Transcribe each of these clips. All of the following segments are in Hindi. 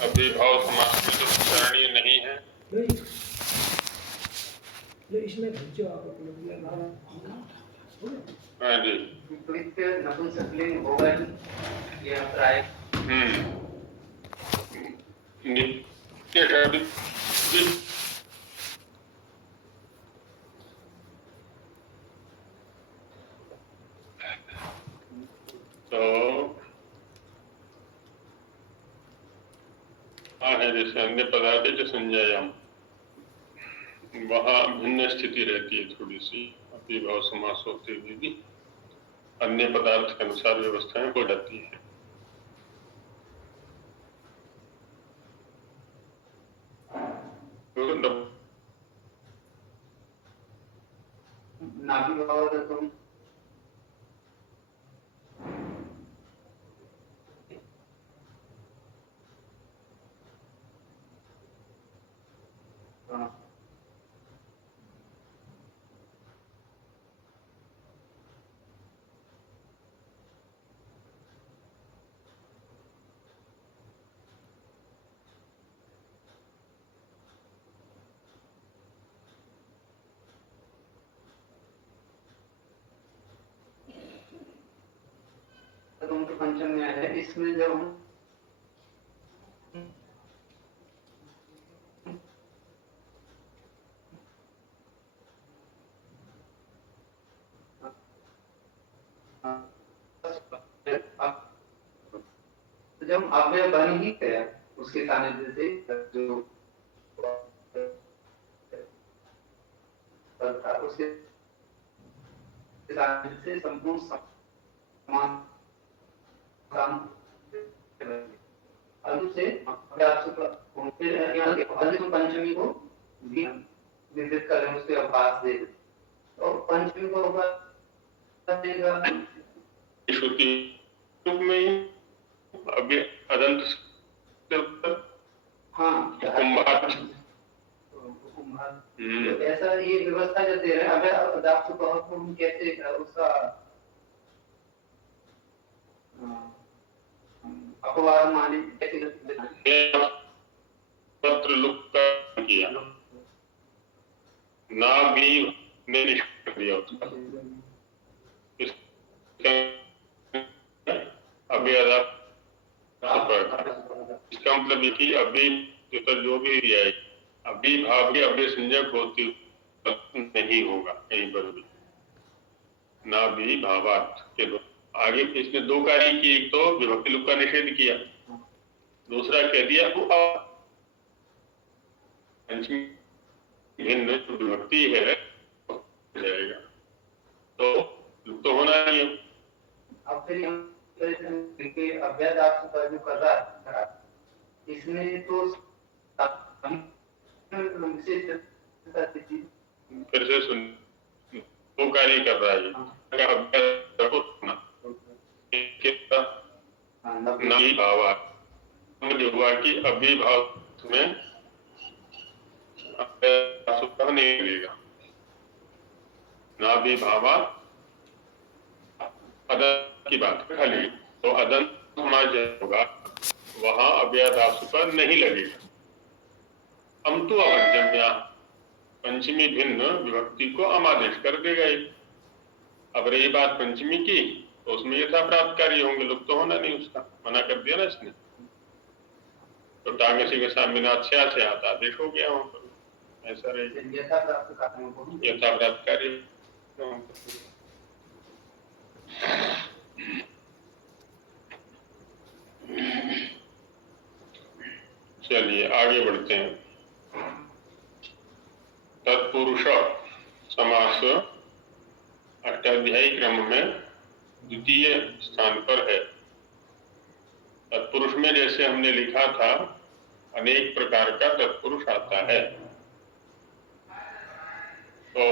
अभिभाव समास में तो उच्चारणीय नहीं है। इसमें खर्चो आप अपना हाँ जी, नपुंसकलिंग होगा ही, ये अभिप्राय। नित्य शब्द तो है जैसे अन्य पदार्थ जो संज्ञायाम, वहां भिन्न स्थिति रहती है थोड़ी सी, अभिभाव समास होते हुए भी अन्य पदार्थ के अनुसार व्यवस्थाएं हो जाती है। नाभिभाव तुम तो पंचम न्याय है, इसमें जब हम जब अव्यय बन ही गया उसके सानिध्य से, जो उसके सानिध्य से संपूर्ण समान से पंचमी को विदित करें, उसके अवकाश दे, और पंचमी को श्रुति में अभी अदंत ऐसा ये व्यवस्था जो दे रहे हैं, अगर आप हम कैसे उसका अपवाद माने, पत्र लुक किया ना भी ने निष्कर्ष दिया उसका, अभी इसका मतलब ये कि अभी जो भी दिया है अभी भाव के अभी संज्ञक होती नहीं होगा कहीं पर भी, ना भी भावार्थ के दो। आगे इसने दो कार्य की, एक तो विभक्ति लुक का निषेध किया, दूसरा कह दिया पंचमी भिन्न जो विभक्ति है जाएगा, तो लुक तो होना नहीं है। अब फिर अभ्यास आप जो कर रहा है इसमें तो फिर से सुन, दो कार्य कर रहा है नहीं भावा, जो हुआ कि अभिभाव में नहीं मिलेगा, ना भी भावा अदंत की बात खाली, तो अदंत समाज होगा वहां अव्ययदासु पर नहीं लगेगा। हम तो अवज्ञम्या पंचमी भिन्न विभक्ति को अमादेश कर देगा ही। अब रही बात पंचमी की, तो उसमें यथा प्राप्त कार्य होंगे, लुप्त तो होना नहीं, उसका मना कर दिया ना इसने, तो टांगसी के सामने से आता आदेश हो गया वहां पर, ऐसा रहेगा यथा प्राप्त कार्य। चलिए आगे बढ़ते हैं। तत्पुरुष समास अष्टाध्यायी क्रम में द्वितीय स्थान पर है। तत्पुरुष में जैसे हमने लिखा था अनेक प्रकार का तत्पुरुष आता है, तो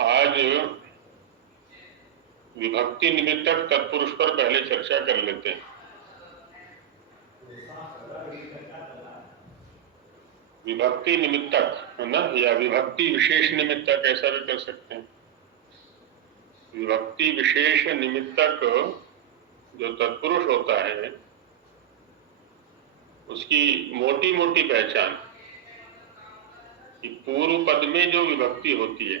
आज विभक्ति निमित्तक तत्पुरुष पर पहले चर्चा कर लेते हैं। विभक्ति निमित्तक है ना, या विभक्ति विशेष निमित्तक, ऐसा भी कर सकते हैं। विभक्ति विशेष निमित्तक जो तत्पुरुष होता है उसकी मोटी मोटी पहचान कि पूर्व पद में जो विभक्ति होती है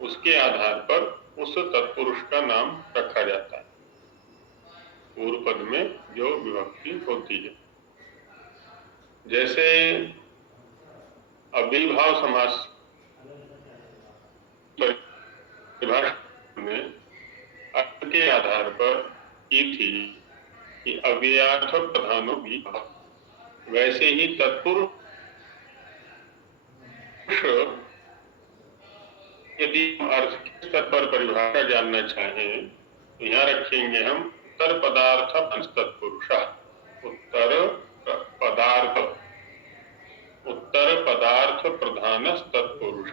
उसके आधार पर उस तत्पुरुष का नाम रखा जाता है। पूर्व पद में जो विभक्ति होती है, जैसे अव्ययीभाव समास परिभाषा में अर्थ के आधार पर की थी कि अव्ययार्थ प्रधानो भी, वैसे ही तत्पुरुष यदि अर्थ के स्तर पर परिभाषा जानना चाहें तो यहाँ रखेंगे हम उत्तर पदार्थ तत्पुरुष। उत्तर पदार्थ प्रधान तत्पुरुष।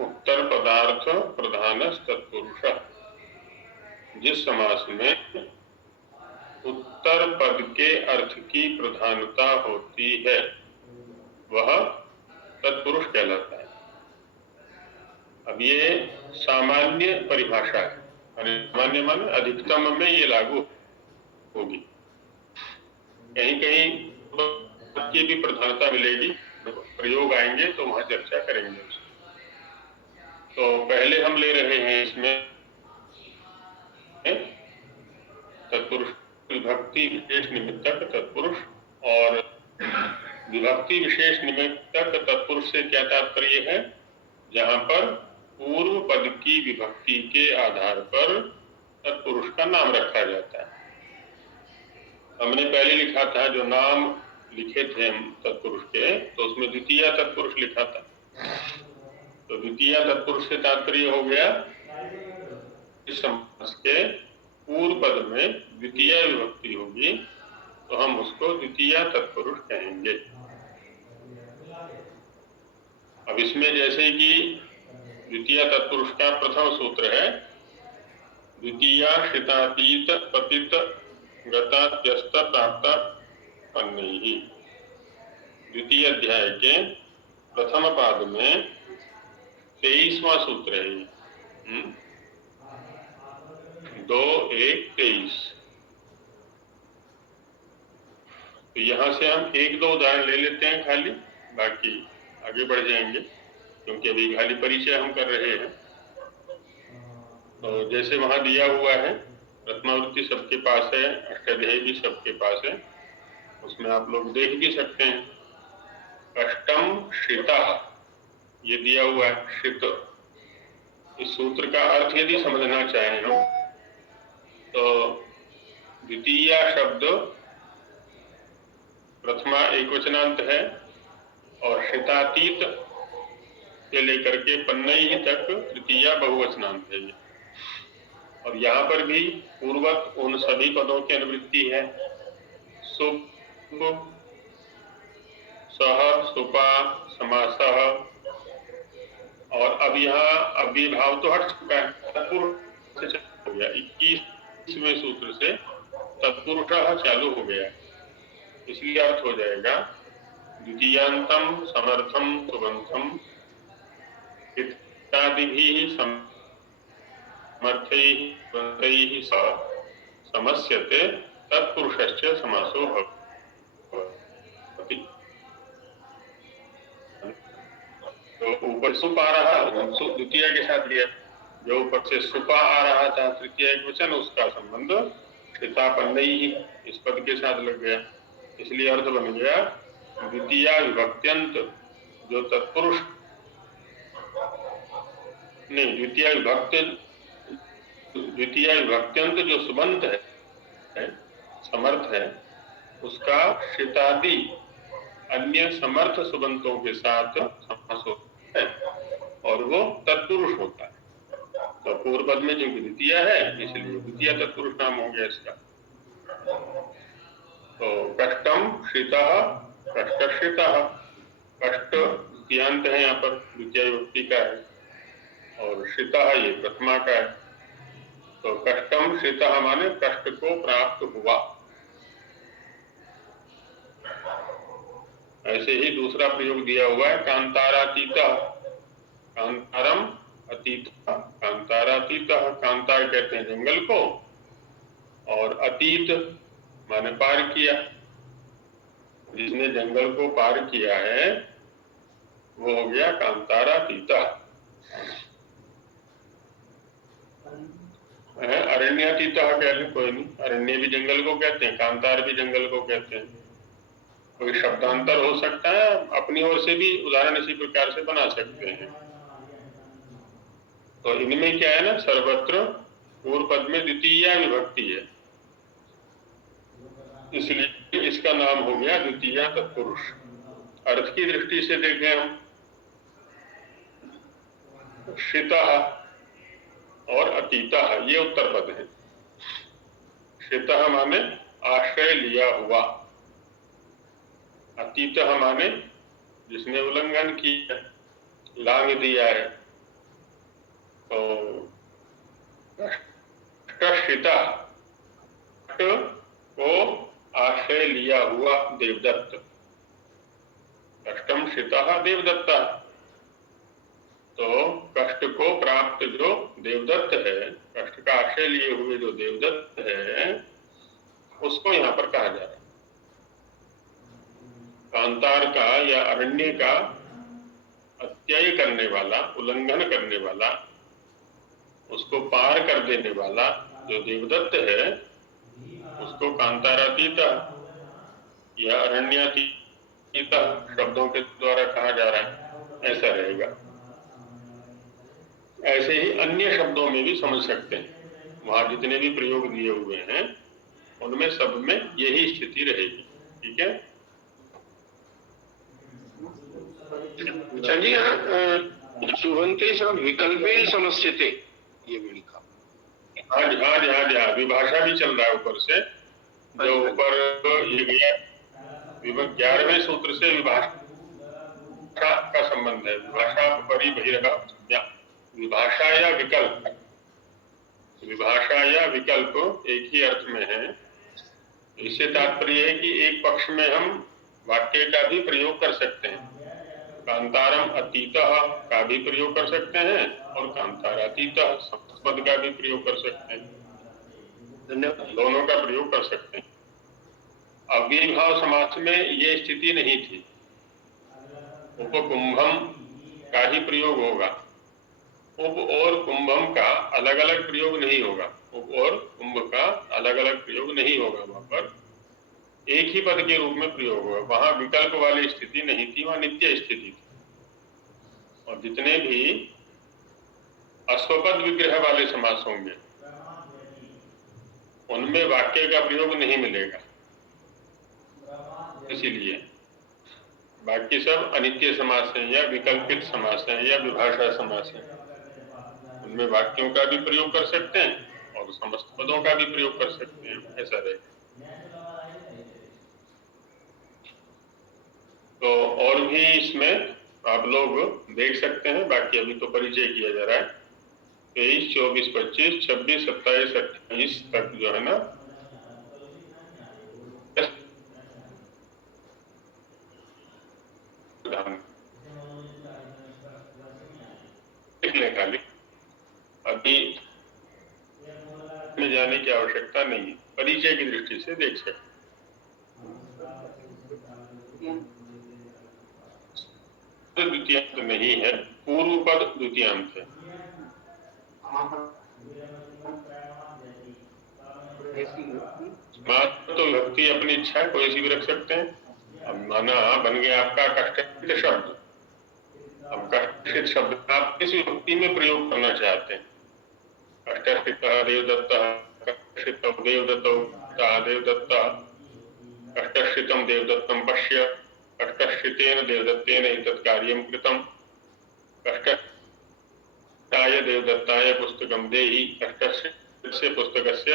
उत्तर पदार्थ प्रधान तत्पुरुष। जिस समास में उत्तर पद के अर्थ की प्रधानता होती है वह तत्पुरुष कहलाता है। अब ये सामान्य परिभाषा है, सामान्य मान अधिकतम में ये लागू होगी। कहीं कहीं की भी प्रधानता मिलेगी, प्रयोग आएंगे तो वहां चर्चा करेंगे। तो पहले हम ले रहे हैं इसमें तत्पुरुष विभक्ति विशेष निमित्तक तत्पुरुष, और विभक्ति विशेष निमित्तक तत्पुरुष से क्या तात्पर्य है? जहां पर पूर्व पद की विभक्ति के आधार पर तत्पुरुष का नाम रखा जाता है। हमने पहले लिखा था, जो नाम लिखे थे हम तत्पुरुष के, तो उसमें द्वितीय तत्पुरुष लिखा था। तो द्वितीय तत्पुरुष से तात्पर्य हो गया इस समास के पूर्व पद में द्वितीय विभक्ति होगी तो हम उसको द्वितीय तत्पुरुष कहेंगे। अब इसमें जैसे कि द्वितीय तत्पुरुष का प्रथम सूत्र है द्वितीय शितातीत पतित गतात्यस्त प्राप्त पन्नैहि। द्वितीय अध्याय के प्रथम पाद में 23वां सूत्र है 2-1-23। तो यहां से हम 1-2 उदाहरण ले लेते हैं खाली, बाकी आगे बढ़ जाएंगे क्योंकि अभी खाली परिचय हम कर रहे हैं। तो जैसे वहां दिया हुआ है, रत्नावृत्ति सबके पास है, अष्टाध्यायी भी सबके पास है, उसमें आप लोग देख भी सकते हैं। कष्टम श्रिता ये दिया हुआ है, श्रित। इस सूत्र का अर्थ यदि समझना चाहें हम तो द्वितीय शब्द प्रथमा एकवचनांत है और श्रितातीत से लेकर के पन्नई तक तृतीया बहुवचनांत है। और यहाँ पर भी पूर्वक उन सभी पदों की अनुवृत्ति है। सुप, सह, सुपा, समासः। और अब यहाँ अव्ययीभाव तो हट चुका है, तत्पुरुष से चालू हो गया। 21वें सूत्र से तत्पुरुष चालू हो गया, इसलिए अर्थ हो जाएगा द्वितीयांतम समर्थम सुबंधम इत्यादिभिः समर्थैः समस्यते तत्पुरुषस्य समासो भवति। तो ऊपर सुप आ रहा, द्वितीय के साथ लिया, जो ऊपर से सुपा आ रहा था तृतीय एक वचन, उसका संबंध श्रिता पन्नई इस पद के साथ लग गया, इसलिए अर्थ बन गया द्वितीय विभक्त्यंत जो तत्पुरुष नहीं, द्वितीय विभक्त्यंत जो सुबंत है, समर्थ है, उसका श्रितादि अन्य समर्थ सुबंतों के साथ समास होता है और वो तत्पुरुष होता है। तो पूर्व पद में जो द्वितीय है इसलिए द्वितीय तत्पुरुष नाम हो गया इसका। तो कष्टम श्रितः कष्टश्रितः, कष्ट द्वितीयांत है, यहाँ पर द्वितीय विभक्ति का है, और श्रितः ये प्रथमा का है। तो कष्टम श्रितः माने कष्ट को प्राप्त हुआ, ऐसे ही दूसरा प्रयोग दिया हुआ है कांतारातीतः, कांतारम अतीतः, कांतारातीतः, कांतार कहते हैं जंगल को, और अतीत माने पार किया। जिसने जंगल को पार किया है वो हो गया कांतारातीतः। अरण्यातीतः कह लें, कोई नहीं, अरण्य भी जंगल को कहते हैं, कांतार भी जंगल को कहते हैं। कोई शब्दांतर हो सकता है, अपनी ओर से भी उदाहरण इसी प्रकार से बना सकते हैं। तो इनमें क्या है ना, सर्वत्र पूर्व पद में द्वितीय विभक्ति है, इसलिए इसका नाम हो गया द्वितीय तत्पुरुष। अर्थ की दृष्टि से देखें हम, श्रितः और अतीतः ये उत्तर पद है। श्रितः माने आश्रय लिया हुआ, अतीतः माने जिसने उल्लंघन किया, लांघ दिया है। तो कष्टश्रितः को आश्रय लिया हुआ देवदत्त, कष्टम श्रितः देवदत्ता। तो कष्ट को प्राप्त जो देवदत्त है, कष्ट का आश्रय लिए हुए जो देवदत्त है, उसको यहाँ पर कहा जा रहा है। कांतार का या अरण्य का अत्यय करने वाला, उल्लंघन करने वाला, उसको पार कर देने वाला जो देवदत्त है, उसको कांतारातीत या अरण्यातीत शब्दों के द्वारा कहा जा रहा है, ऐसा रहेगा। ऐसे ही अन्य शब्दों में भी समझ सकते हैं, वहां जितने भी प्रयोग दिए हुए हैं उनमें सब में यही स्थिति रहेगी। ठीक है। अच्छा जी, हाँ, सुबंते सब विकल्पे समस्यते ये भी लिखा। हाँ जी, हाँ जी, हाँ जी, हाँ, विभाषा भी चल रहा है ऊपर से, जो ऊपर ये गया 11वें सूत्र से विभाषा का संबंध है। विभाषा परि बहिर्भाषा, विभाषा या विकल्प, विभाषा या विकल्प एक ही अर्थ में है। इससे तात्पर्य है कि एक पक्ष में हम वाक्य का भी प्रयोग कर सकते हैं, कांतारम अतीतः का भी प्रयोग कर सकते हैं और कांतारातीतः पद का भी प्रयोग कर सकते हैं, दोनों का प्रयोग कर सकते हैं। अव्ययीभाव समास में ये स्थिति नहीं थी, उपकुंभम का ही प्रयोग होगा, उप और कुंभम का अलग अलग प्रयोग नहीं होगा, उप और कुंभ का अलग अलग प्रयोग नहीं होगा, वहां पर एक ही पद के रूप में प्रयोग होगा। वहां विकल्प वाली स्थिति नहीं थी, वहां नित्य स्थिति थी। और जितने भी अश्वपद विग्रह वाले समास होंगे उनमें वाक्य का प्रयोग नहीं मिलेगा, इसीलिए बाकी सब अनित्य समास है या विकल्पित समास है या विभाषा समास है, उनमें वाक्यों का भी प्रयोग कर सकते हैं और समस्त पदों का भी प्रयोग कर सकते हैं, ऐसा रहे। तो और भी इसमें आप लोग देख सकते हैं, बाकी अभी तो परिचय किया जा रहा है। 23, 24, 25, 26, 27, 28 तक जो है ना, खाली अभी में जाने की आवश्यकता नहीं है, परिचय की दृष्टि से देख सकते। द्वितीयांत नहीं है, पूर्व पद द्वितीयांत है। तो विभक्ति अपनी इच्छा है, कोई सी भी रख सकते हैं। अब माना बन गया आपका कष्टित शब्द, अब कष्टित शब्द आप किस विभक्ति में प्रयोग करना चाहते हैं? कष्टितः देवदत्तः, कष्टितौ देवदत्तौ, देवदत्तः, कष्टितं देवदत्तं पश्य, कष्टितेन देवदत्तेन एतत् कार्यं कृतं, कष्टाय देवदत्ताय पुस्तकं देहि, कष्टस्य पुस्तकस्य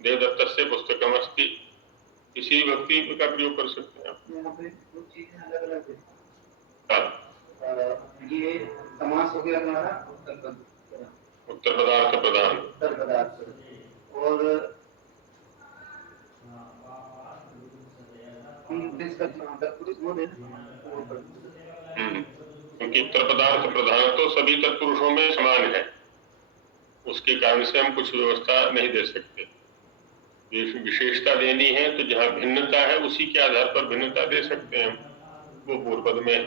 देवदत्तस्य पुस्तकम् अस्ति। इसी विभक्ति का प्रयोग कर सकते हैं आप। यहाँ पे दो चीजें अलग अलग है। हाँ, ये समास हो गया हमारा उत्तर पदार्थ प्रधान, उत्तर पदार्थ, और इसका तत्पुरुष वो दे क्योंकि तत्पदार्थ प्रधान तो सभी तत्पुरुषों में समान है, उसके कारण से हम कुछ व्यवस्था नहीं दे सकते। विशेषता देनी है तो जहाँ भिन्नता है उसी के आधार पर भिन्नता दे सकते हैं हम, वो पूर्व पद में है,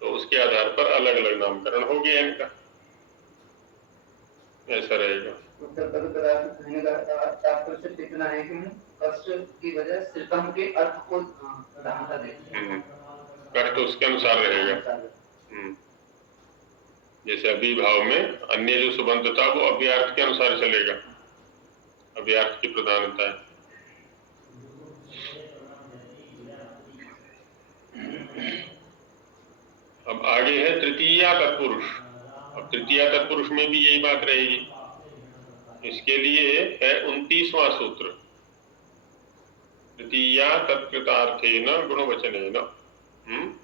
तो उसके आधार पर अलग अलग नामकरण हो गया इनका, ऐसा रहेगा। उत्तर पद पदार्थ कहने का तात्पर्य सिर्फ इतना है कि कष्ट की वजह श्रितम के अर्थ को प्रधानता देते हैं। कष्ट उसके अनुसार रहेगा। जैसे अभिभाव में अन्य जो सुबंध था वो अव्यार्थ के अनुसार चलेगा, अव्यार्थ की प्रधानता है। अब आगे है तृतीया तत्पुरुष। अब तृतीया तत्पुरुष में भी यही बात रहेगी। इसके लिए है 29वां सूत्र, तृतीया तत्कृतार्थेन गुणवचनेन।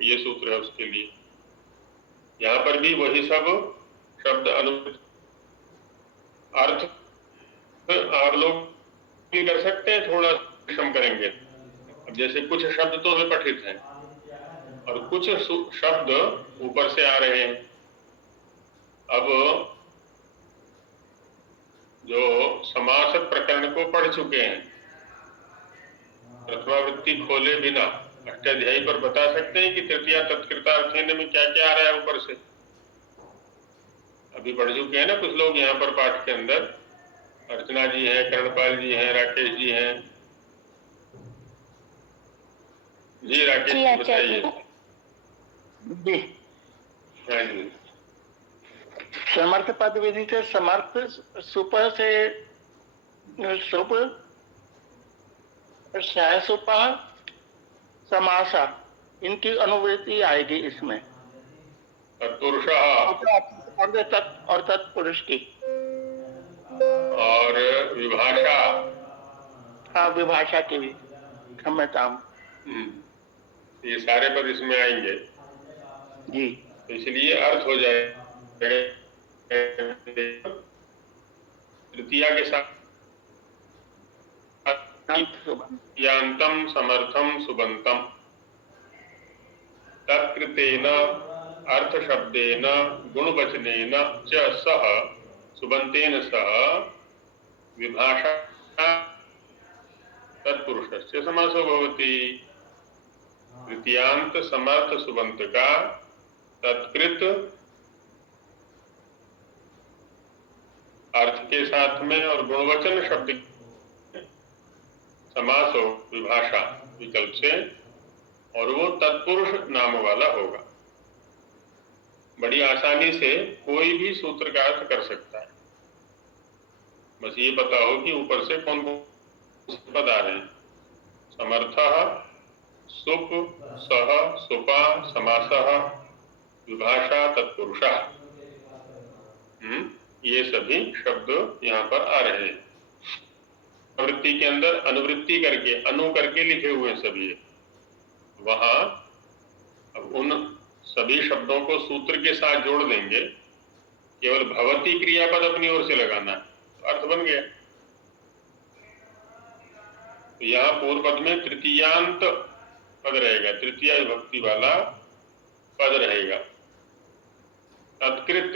ये सूत्र है उसके लिए। यहाँ पर भी वही सब शब्द अर्थ आप लोग भी कर सकते हैं, थोड़ा परिश्रम करेंगे। अब जैसे कुछ शब्द तो विपठित हैं और कुछ शब्द ऊपर से आ रहे हैं। अब जो समास प्रकरण को पढ़ चुके हैं, प्रथमावृत्ति खोले बिना अष्टाध्यायी पर बता सकते हैं कि तृतीया तत्कृतार्थेन में क्या क्या आ रहा है ऊपर से। अभी पढ़ चुके हैं ना कुछ लोग यहाँ पर पाठ के अंदर, अर्चना जी हैं, कर्णपाल जी हैं, राकेश जी हैं। जी राकेश जी बताइए। जी, हाँ जी। समर्थ पद विधि से समर्थ, सुप से सुप, सहसुप, समासा, इनकी अनुवृत्ति आएगी इसमें। तत्पुरुष और तत्पुरुष की और विभाषा। हाँ, विभाषा की भी क्षमता। ये सारे पद इसमें आएंगे जी, तो इसलिए अर्थ हो जाए तृतीया के साथ यांतम समर्थम सुबंतम तत्कृतेन अर्थ शब्देन गुणवचनेन च सह सुबंतेन सह विभाषा तत्पुरुषस्य समासो भवति। तृतीयांत समर्थ सुबंत का तत्कृत अर्थ के साथ में और गुणवचन शब्द समास हो विभाषा विकल्प से, और वो तत्पुरुष नाम वाला होगा। बड़ी आसानी से कोई भी सूत्र का अर्थ कर सकता है, बस ये पता हो कि ऊपर से कौन कौन पद आ रहे हैं। समर्थः, सुप, सह, सुपा, समासः, विभाषा, तत्पुरुषः, ये सभी शब्द यहाँ पर आ रहे हैं। प्रवृत्ति के अंदर अनुवृत्ति करके, अनु करके लिखे हुए हैं सभी। वहां अब उन सभी शब्दों को सूत्र के साथ जोड़ देंगे, केवल भवती क्रियापद अपनी ओर से लगाना है, अर्थ बन गया। तो यहाँ पूर्व पद में तृतीयांत पद रहेगा, तृतीया विभक्ति वाला पद रहेगा। तत्कृत,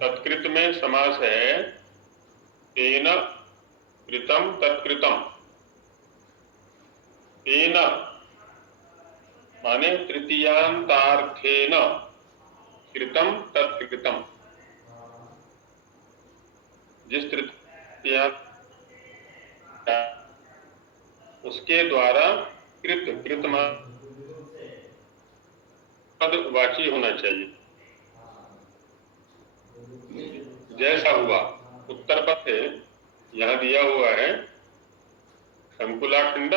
तत्कृत में समास है तेन कृतम तत्कृतम। तेन माने तृतीयांतार्थेन कृतम तत्कृतम। जिस तृतीया उसके द्वारा कृत, कृत पदवाची होना चाहिए। जैसा हुआ उत्तर पद से यहाँ दिया हुआ है संकुलाखंड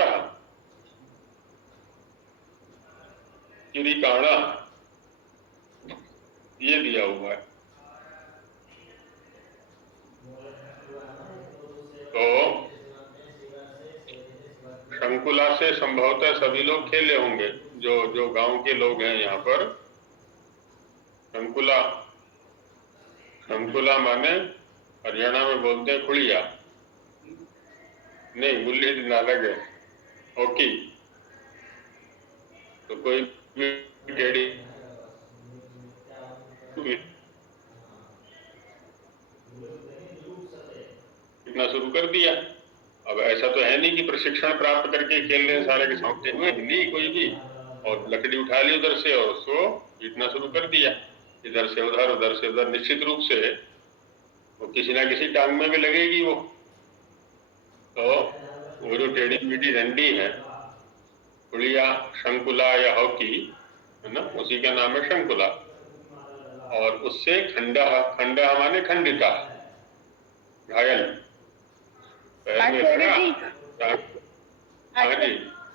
किरीकाणा, ये दिया हुआ है। तो शंकुला से संभवतः सभी लोग खेले होंगे, जो गांव के लोग हैं यहाँ पर। शंकुला, शंकुला माने हरियाणा में बोलते हैं खुड़िया, नहीं गुल्ली नालग है, हॉकी। तो कोई भी टेढ़ी इतना शुरू कर दिया। अब ऐसा तो है नहीं कि प्रशिक्षण प्राप्त करके खेल रहे हैं सारे के सौंपते हुए, ली कोई भी और लकड़ी उठा ली उधर से और उसको पीटना शुरू कर दिया, इधर से उधर। निश्चित रूप से वो किसी ना किसी टांग में भी लगेगी वो। तो वो जो टेढ़ी मेढ़ी डंडी है, पुड़िया, शंकुला या हॉकी है ना, उसी का नाम है शंकुला। और उससे खंडा माने खंडिता, घायल, पैर में लगा। हाँ जी,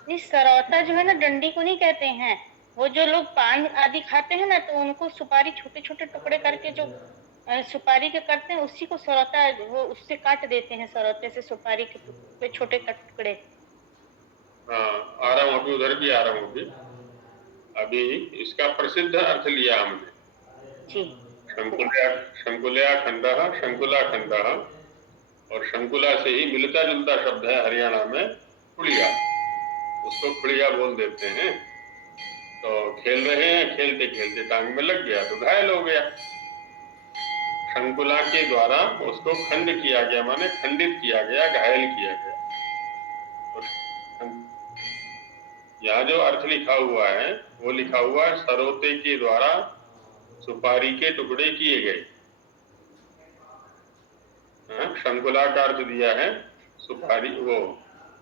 ये सरौता जो है ना, डंडी को नहीं कहते हैं। वो जो लोग पान आदि खाते हैं ना, तो उनको सुपारी छोटे छोटे टुकड़े करके जो सुपारी के करते हैं, उसी को सरौता, वो उससे काट देते हैं सरौते से सुपारी के छोटे टुकड़े। हाँ, आ रहा हूँ अभी, उधर भी आ रहा हूँ अभी इसका प्रसिद्ध अर्थ लिया हमने जी। शंकुल्या खंडः, शंकुला खंडः, और शंकुला से ही मिलता जुलता शब्द है हरियाणा में खुड़िया, उसको खुड़िया बोल देते हैं। तो खेल रहे हैं, खेलते खेलते टांग में लग गया तो घायल हो गया। शंकुला के द्वारा उसको खंड किया गया, माने खंडित किया गया, घायल किया गया। यहाँ जो अर्थ लिखा हुआ है वो लिखा हुआ है सरोते के द्वारा सुपारी के टुकड़े किए गए। शंकुला का अर्थ दिया है सुपारी, वो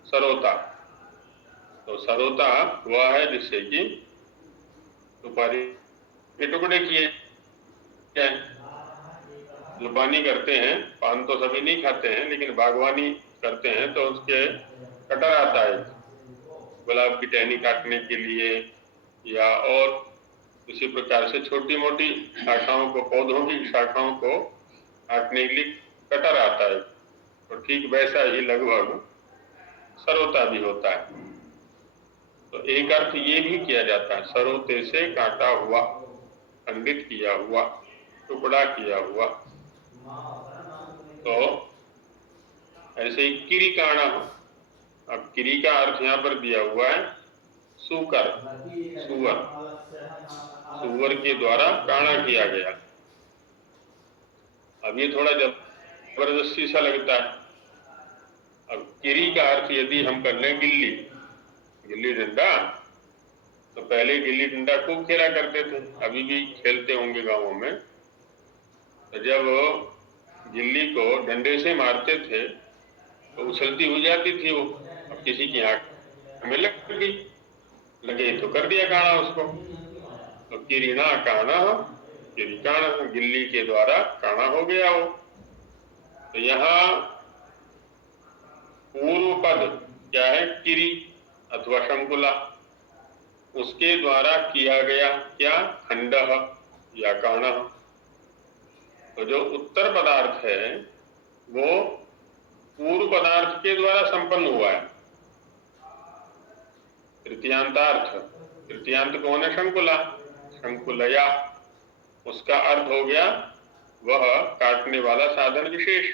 सरोता। तो सरोता वह है जिससे कि सुपारी के टुकड़े किए जाए। जो पानी करते हैं, पान तो सभी नहीं खाते हैं, लेकिन बागवानी करते हैं तो उसके कटर आता है, गुलाब की टहनी काटने के लिए या और इसी प्रकार से छोटी मोटी शाखाओं को, पौधों की शाखाओं को काटने के लिए कटर आता है। तो ठीक वैसा ही लगभग सरोता भी होता है। तो एक अर्थ ये भी किया जाता है, सरोते से काटा हुआ, खंडित किया हुआ, टुकड़ा किया हुआ। तो ऐसे ही किरी काना। अब किरी का अर्थ यहाँ पर दिया हुआ है सूकर, सुअर, सुअर के द्वारा काना किया गया। अब ये थोड़ा जबरदस्ती सा लगता है। अब किरी का अर्थ यदि हम कर लें गिल्ली, गिल्ली डंडा, तो पहले गिल्ली डंडा खूब खेला करते थे, अभी भी खेलते होंगे गांवों में। तो जब गिल्ली को डंडे से मारते थे तो उछलती हो जाती थी वो। अब किसी की आंख हमें लग गई, लगे तो कर दिया काना उसको। तो किरीना काना, किरी काना, गिल्ली के द्वारा काना हो गया वो। तो यहाँ पूर्व पद क्या है, किरी अथवा शंकुला, उसके द्वारा किया गया क्या, खंड या काना। तो जो उत्तर पदार्थ है वो पूर्व पदार्थ के द्वारा संपन्न हुआ है। तृतीयांतार्थ, तृतीयांत कौन है, शंकुला, शंकुलया, उसका अर्थ हो गया वह काटने वाला साधन विशेष,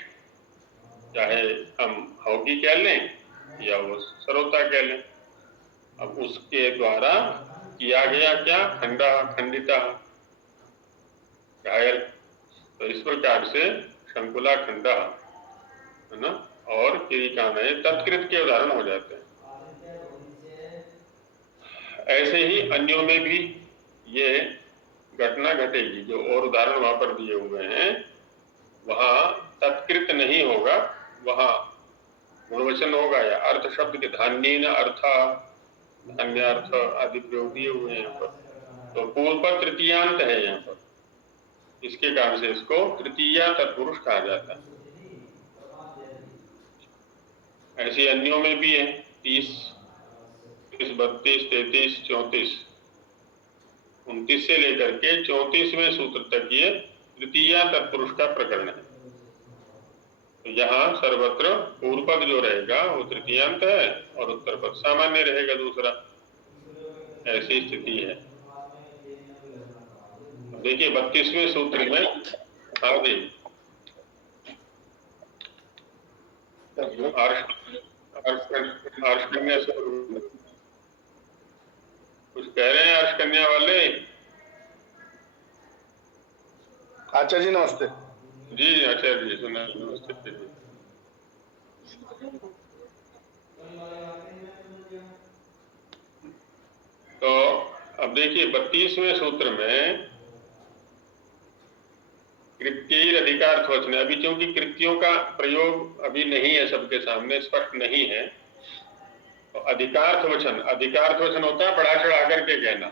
चाहे हम हॉकी कह लें या वो सरोता कह लें। अब उसके द्वारा किया गया क्या, खंडा, खंडिता, घायल। तो इस प्रकार से शंकुला, खंडा है ना, और किरीकानय तत्कृत के उदाहरण हो जाते हैं। ऐसे ही अन्यों में भी ये घटना घटेगी। जो और उदाहरण वहां पर दिए हुए हैं वहां तत्कृत नहीं होगा, वहां गुणवचन होगा या अर्थ शब्द के धान्येन अर्थ, धान्यार्थ आदि प्रयोग दिए हुए हैं यहाँ पर। तो पूर्व पर तृतीयांत है यहाँ पर, इसके कारण से इसको तृतीया तत्पुरुष कहा जाता है। ऐसे अन्यों में भी है 30, 32, 33, 34, 29 से लेकर के 34वें सूत्र तक ये तृतीया तत्पुरुष का प्रकरण है। तो यहाँ सर्वत्र पूर्व पद जो रहेगा वो तृतीयांत है और उत्तर पद सामान्य रहेगा दूसरा। ऐसी स्थिति है। देखिए 32वें सूत्र में, हाँ जी, कुछ कह रहे हैं अर्श कन्या वाले? आचार्य जी नमस्ते। जी आचार्य जी, सुना, नमस्ते जी। तो अब देखिए 32वें सूत्र में कृत्य अधिकार्थवचन, अभी क्योंकि कृत्यों का प्रयोग अभी नहीं है, सबके सामने स्पष्ट नहीं है, तो अधिकार्थवचन होता है बढ़ा चढ़ा करके कहना,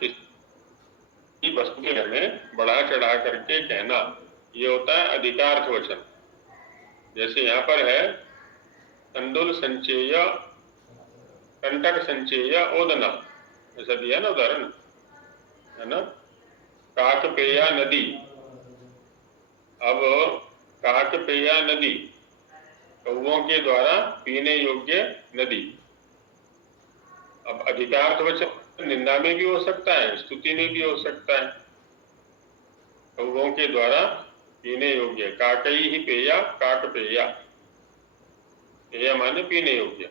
किसी वस्तु के बारे में बढ़ा चढ़ा करके कहना, ये होता है अधिकार्थवचन। जैसे यहाँ पर है कंडुल संचेय, कंटक संचेय ओदना, ऐसा दिया ना उदाहरण, है ना। काकपेया नदी, अब काकपेया नदी कौओं के द्वारा पीने योग्य नदी। अब अधिकार्थवचन निंदा में भी हो सकता है, स्तुति में भी हो सकता है। कौओं के द्वारा पीने योग्य, काकई ही पेया, काकपेया, पेया माने पीने योग्य।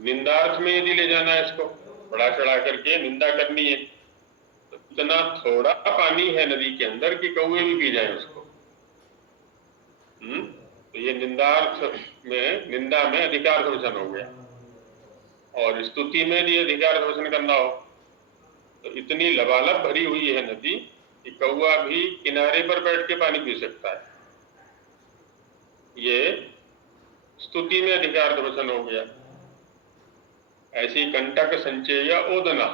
निंदार्थ में यदि ले जाना है इसको, बढ़ा चढ़ा करके निंदा करनी है, तो इतना थोड़ा पानी है नदी के अंदर कि कौवे भी पी जाए उसको। तो ये निंदार्थ में, निंदा में अधिकार्थवचन हो गया। और स्तुति में यदि अधिकार्थवचन करना हो तो इतनी लबालब भरी हुई है नदी कि कौवा भी किनारे पर बैठ के पानी पी सकता है, ये स्तुति में अधिकार्थवचन हो गया। ऐसी कंटक संचेय ओदना,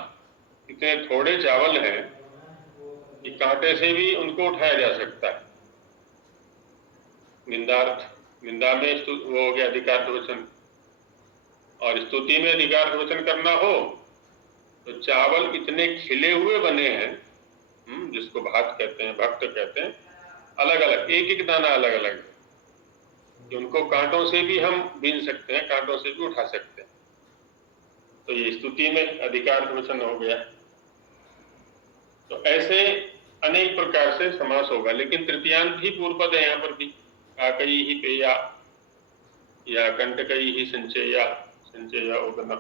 इतने थोड़े चावल हैं कि कांटे से भी उनको उठाया जा सकता है। निंदा में वो हो गया अधिकार्थवचन। और स्तुति में अधिकार्थवचन करना हो तो चावल इतने खिले हुए बने हैं, जिसको भात कहते हैं, भक्त कहते हैं, अलग अलग, एक एक दाना अलग अलग, कि उनको कांटों से भी हम बीन सकते हैं, कांटों से भी उठा सकते हैं। तो ये स्तुति में अधिकार्थवचन हो गया। तो ऐसे अनेक प्रकार से समास होगा, लेकिन तृतीयांत ही पूर्व पद है यहाँ पर भी। काकई ही पेया या कंटकई ही संचेया, संचेया ओदना।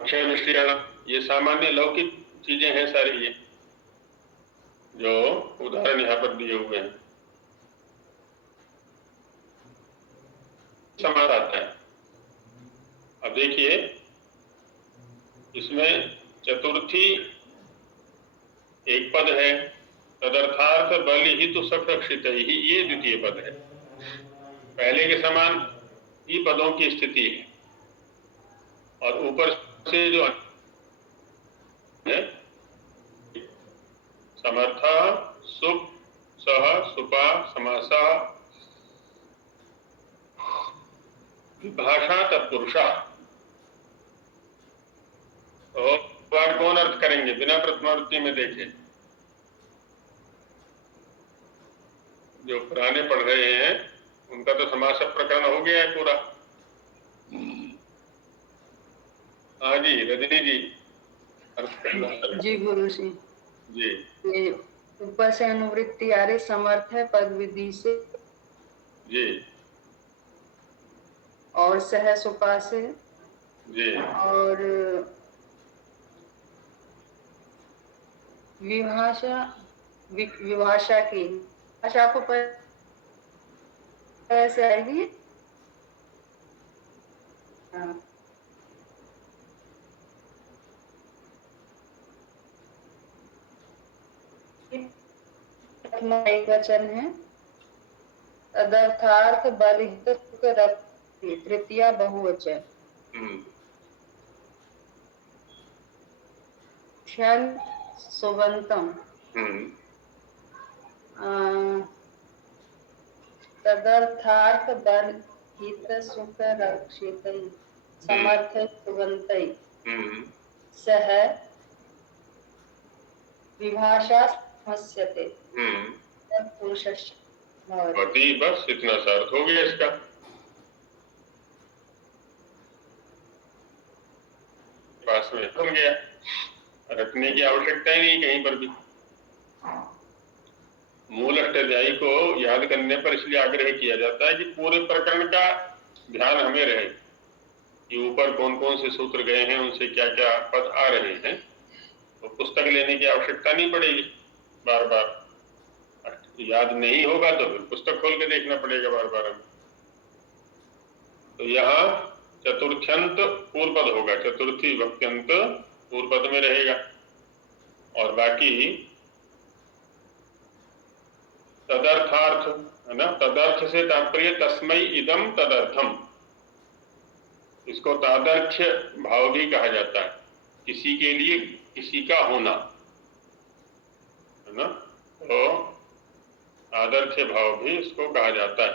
अक्षय मिश्रण, ये सामान्य लौकिक चीजें हैं सारी, ये जो उदाहरण यहाँ पर दिए हुए हैं। समास आता है। अब देखिए इसमें चतुर्थी एक पद है, तदर्थार्थ बल ही तो सप्रक्षित ही, ये द्वितीय पद है। पहले के समान ही पदों की स्थिति है, और ऊपर से जो है समर्थ, सुप, सह, सुपा, समासा, भाषा तत्पुरुषा। तो बार कौन अर्थ करेंगे बिना प्रथमावृत्ति में? देखें, जो पुराने पढ़ रहे हैं उनका तो समास प्रकरण हो गया है पूरा। हाँ जी, रजनी जी अर्थ करना। जी गुरु जी, जी, ये ऊपर से अनुवृत्ति आ रही, समर्थ है पद विधि से, जी, और सह सुपा से, जी, और विभाषा की भाषा को कैसे आएगी? हाँ। एक वचन है, तदर्थार्थ बलिहित तृतीया बहुवचन। क्षण सुबंतम, तदर्थार्थ बलिहित सुख रक्षित समर्थ सुबंत सह विभाषा समस्यते पति, बस इतना सा अर्थ हो गया इसका। पास में बन गया। रटने की आवश्यकता ही नहीं कहीं पर भी। मूल अष्टाध्यायी को याद करने पर इसलिए आग्रह किया जाता है कि पूरे प्रकरण का ध्यान हमें रहे कि ऊपर कौन कौन से सूत्र गए हैं, उनसे क्या क्या पद आ रहे हैं। तो पुस्तक लेने की आवश्यकता नहीं पड़ेगी बार बार। याद नहीं होगा तो फिर पुस्तक खोल के देखना पड़ेगा बार बार हमें। तो यहाँ चतुर्थ्यंत पूर्व पद होगा, चतुर्थी विभक्त्यंत पूर्व पद में रहेगा। और बाकी तदर्थार्थ है ना, तदर्थ से तात्पर्य तस्मै इदम तदर्थम। इसको तादर्थ्य भाव भी कहा जाता है, किसी के लिए किसी का होना, है ना। तो तादर्थ्य भाव भी इसको कहा जाता है।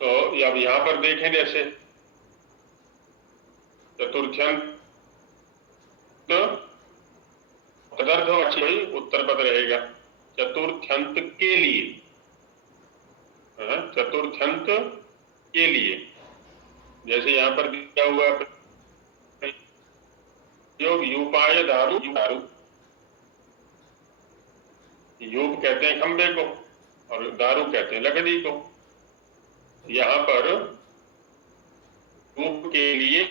तो अब यहां पर देखें, जैसे चतुर्थ्यंत तदर्थवाची उत्तर पद रहेगा चतुर्थ्यंत के लिए, चतुर्थ्यंत के लिए। जैसे यहां पर दिया हुआ योग यूपाय दारू, दारू यूप कहते हैं खंबे को और दारू कहते हैं लकड़ी को। यहाँ पर यूप के लिए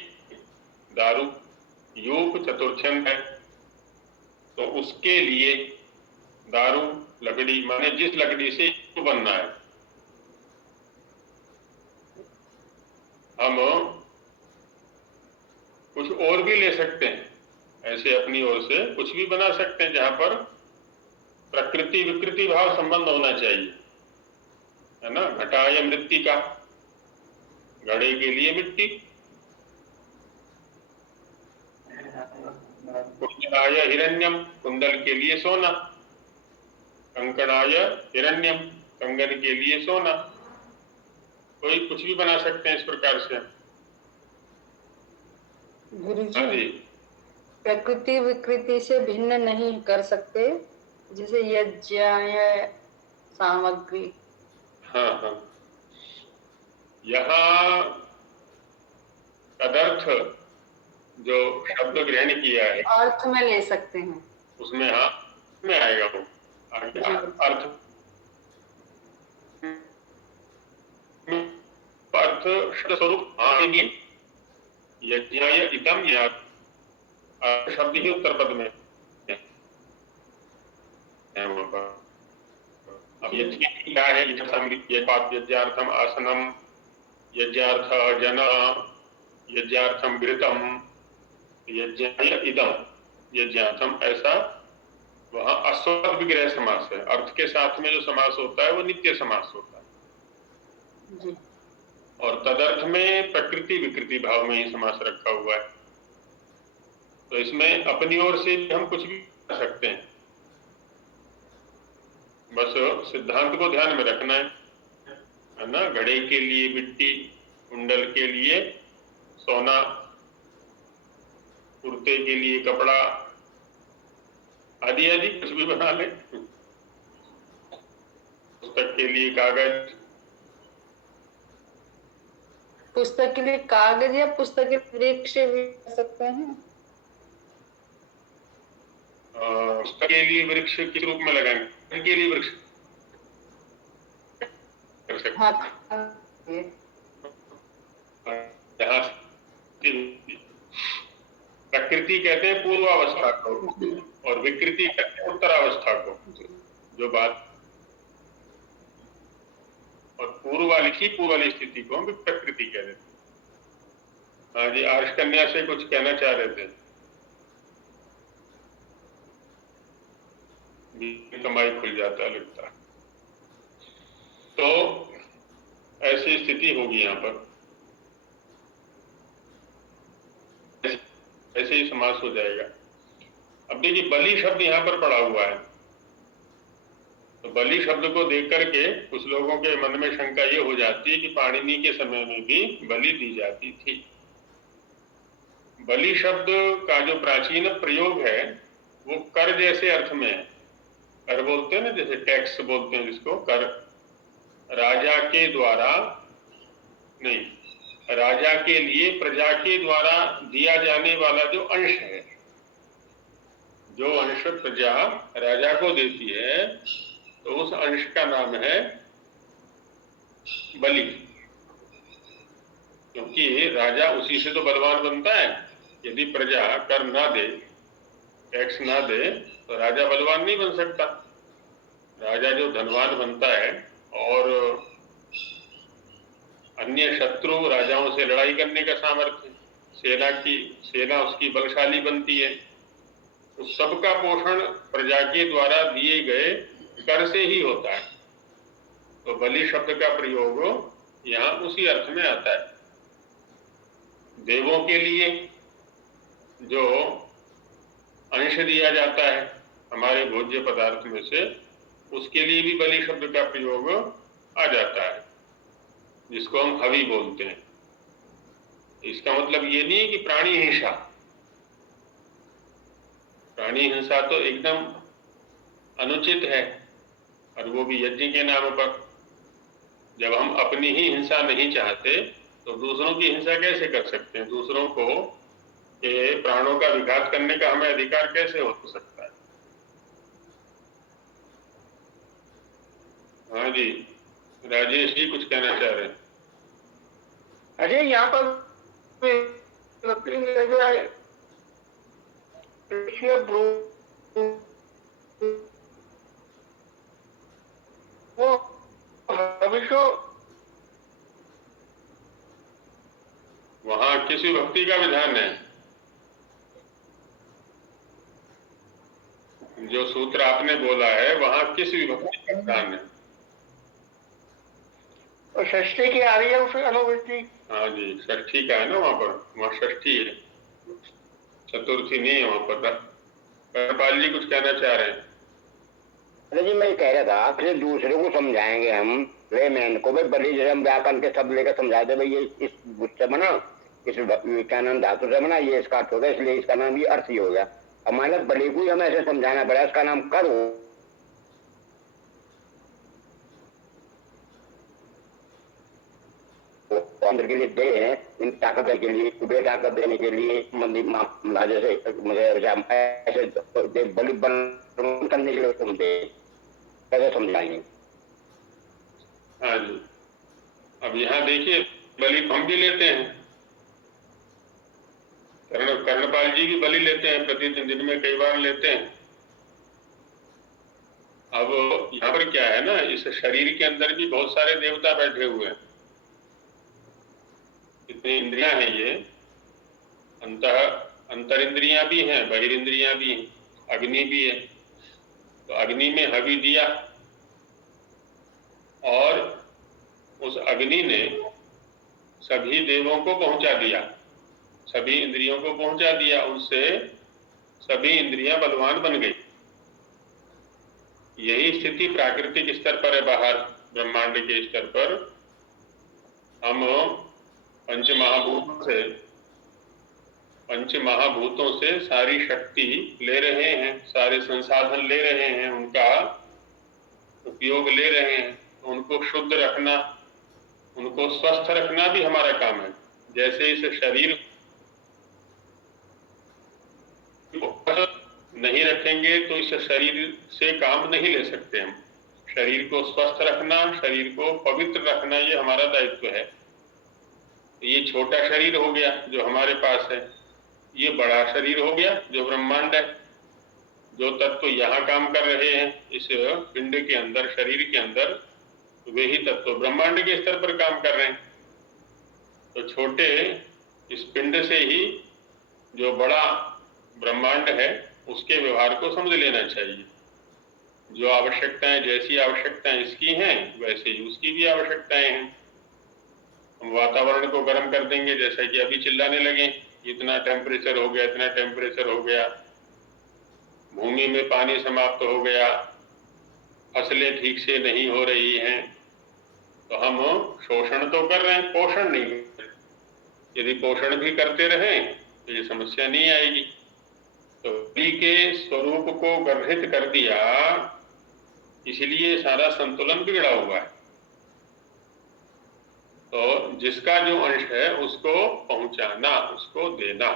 दारू, यूप चतुर्थ्यंत है, तो उसके लिए दारू लकड़ी, माने जिस लकड़ी से यूप बनना है। हम कुछ और भी ले सकते हैं, ऐसे अपनी ओर से कुछ भी बना सकते हैं जहां पर प्रकृति विकृति भाव संबंध होना चाहिए, है ना। घटाय मृत्तिका, घड़े के लिए मिट्टी। कुंडलाय हिरण्यम, कुंडल के लिए सोना। कंकणाय हिरण्यम, कंगन के लिए सोना। कोई कुछ भी बना सकते हैं इस प्रकार से। हाँ जी, प्रकृति विकृति से भिन्न नहीं कर सकते, जैसे यज्ञ सामग्री। हाँ हाँ, यहाँ तदर्थ जो शब्द ग्रहण किया है अर्थ में ले सकते हैं, उसमें हाँ में आएगा वो अर्थ। अर्थ शब्द स्वरूप हाँ ही यज्ञाय इदम, या शब्द ही उत्तर पद में है वहाँ पर। अब यज्ञ क्या है, यज्ञार्थम आसनम, यज्ञार्थ जन, यज्ञार्थम घृतम, यज्ञाय इदम, यज्ञार्थम, ऐसा वहाँ अस्वद विग्रह समास है। अर्थ के साथ में जो समास होता है वो नित्य समास होता है जी। और तदर्थ में प्रकृति विकृति भाव में ही समास रखा हुआ है। तो इसमें अपनी ओर से हम कुछ भी कर सकते हैं, बस सिद्धांत को ध्यान में रखना है ना। घड़े के लिए मिट्टी, कुंडल के लिए सोना, कुर्ते के लिए कपड़ा, आदि आदि कुछ भी बना ले। पुस्तक के लिए कागज, पुस्तक के लिए कागज या पुस्तक के वृक्ष भी कर सकते हैं। पुस्तक के लिए वृक्ष किस रूप में लगाएंगे, के लिए वृक्ष कर सकते। हाँ, जहाँ प्रकृति कहते हैं पूर्वावस्था को और विकृति कहते हैं उत्तरावस्था को, जो बात और पूर्व वाली स्थिति को हम प्रकृति कह रहे थे। हाँ जी, आर्ष कन्या से कुछ कहना चाह रहे थे, कमाई खुल जाता लगता है। तो ऐसी स्थिति होगी यहाँ पर, ऐसे ही समास हो जाएगा। अब देखिए बलि शब्द यहाँ पर पड़ा हुआ है, तो बलि शब्द को देख करके कुछ लोगों के मन में शंका ये हो जाती है कि पाणिनि के समय में भी बलि दी जाती थी। बलि शब्द का जो प्राचीन प्रयोग है वो कर जैसे अर्थ में है। कर बोलते हैं ना, जैसे टैक्स बोलते हैं जिसको, कर। राजा के द्वारा नहीं, राजा के लिए प्रजा के द्वारा दिया जाने वाला जो अंश है, जो अंश प्रजा राजा को देती है, तो उस अंश का नाम है बलि। क्योंकि राजा उसी से तो बलवान बनता है। यदि प्रजा कर ना दे, टैक्स ना दे, तो राजा बलवान नहीं बन सकता। राजा जो धनवान बनता है और अन्य शत्रु राजाओं से लड़ाई करने का सामर्थ्य, सेना उसकी बलशाली बनती है। उस सब का पोषण प्रजा के द्वारा दिए गए कर से ही होता है। तो बलि शब्द का प्रयोग यहाँ उसी अर्थ में आता है। देवों के लिए जो अंश दिया जाता है हमारे भोज्य पदार्थ में से, उसके लिए भी बलि शब्द का प्रयोग आ जाता है, जिसको हम हवि बोलते हैं। इसका मतलब ये नहीं है कि प्राणी हिंसा। प्राणी हिंसा तो एकदम अनुचित है, और वो भी यज्ञ के नाम पर। जब हम अपनी ही हिंसा नहीं चाहते तो दूसरों की हिंसा कैसे कर सकते हैं? दूसरों को के प्राणों का विघात करने का हमें अधिकार कैसे हो सकता है? हाँ जी, राजेश जी कुछ कहना चाह रहे हैं। अरे यहाँ पर वो हविष्य वहां किस विभक्ति का विधान है? जो सूत्र आपने बोला है वहां किस विभक्ति का विधान है? और षष्ठी की आ रही है उसे अनुवृत्ति। हाँ जी, षष्ठी का है ना वहां पर, वहां षष्ठी है, चतुर्थी नहीं है वहां पर। करपाल जी कुछ कहना चाह रहे हैं। अरे जी मैं कह रहा था फिर दूसरे को समझाएंगे हम लेमैन को, भाई बलि जन्म व्याकरण के शब्द लेकर समझा दे, भाई ये इस गुस्से बना, इस क्या नाम धातु से बना, ये इसका अर्थ होगा, इसलिए इसका नाम ये अर्थ ही हो गया। हमारे बलि को ही हमें ऐसे समझाना पड़ा, इसका नाम करो। अंदर के लिए दे हैं, इन ताकत के लिए, कुबेर ताकत देने के लिए, जैसे मुझे ऐसे बलि बन करने के लिए तुम दे, कैसे समझाएंगे? हाँ जी, अब यहाँ देखिए बलि हम भी लेते हैं, कर्णपाल जी भी बलि लेते हैं, प्रतिदिन दिन में कई बार लेते हैं। अब यहाँ पर क्या है ना, इस शरीर के अंदर भी बहुत सारे देवता बैठे हुए हैं। कितनी इंद्रियां हैं ये, अंतर इंद्रियां भी हैं, बहिर्ंद्रियां भी हैं, अग्नि भी है। तो अग्नि में हवि दिया और उस अग्नि ने सभी देवों को पहुंचा दिया, सभी इंद्रियों को पहुंचा दिया, उनसे सभी इंद्रियां बलवान बन गई। यही स्थिति प्राकृतिक स्तर पर है, बाहर ब्रह्मांड के स्तर पर हम पंच महाभूतों से सारी शक्ति ले रहे हैं, सारे संसाधन ले रहे हैं, उनका उपयोग ले रहे हैं। तो उनको शुद्ध रखना, उनको स्वस्थ रखना भी हमारा काम है। जैसे इस शरीर नहीं रखेंगे तो इस शरीर से काम नहीं ले सकते हम। शरीर को स्वस्थ रखना, शरीर को पवित्र रखना, ये हमारा दायित्व है। ये छोटा शरीर हो गया जो हमारे पास है, ये बड़ा शरीर हो गया जो ब्रह्मांड है। जो तत्व यहाँ काम कर रहे हैं इस पिंड के अंदर, शरीर के अंदर, वे ही तत्व ब्रह्मांड के स्तर पर काम कर रहे हैं। तो छोटे इस पिंड से ही जो बड़ा ब्रह्मांड है उसके व्यवहार को समझ लेना चाहिए। जो आवश्यकताएं, जैसी आवश्यकताएं इसकी हैं वैसे ही उसकी भी आवश्यकताएं हैं। हम वातावरण को गर्म कर देंगे, जैसा कि अभी चिल्लाने लगे इतना टेम्परेचर हो गया, इतना टेम्परेचर हो गया, भूमि में पानी समाप्त हो गया, फसलें ठीक से नहीं हो रही हैं, तो हम शोषण तो कर रहे हैं, पोषण नहीं कर रहे। यदि पोषण भी करते रहें तो ये समस्या नहीं आएगी। तो बलि के स्वरूप को गर्भित कर दिया, इसलिए सारा संतुलन बिगड़ा हुआ है। तो जिसका जो अंश है उसको पहुंचाना, उसको देना।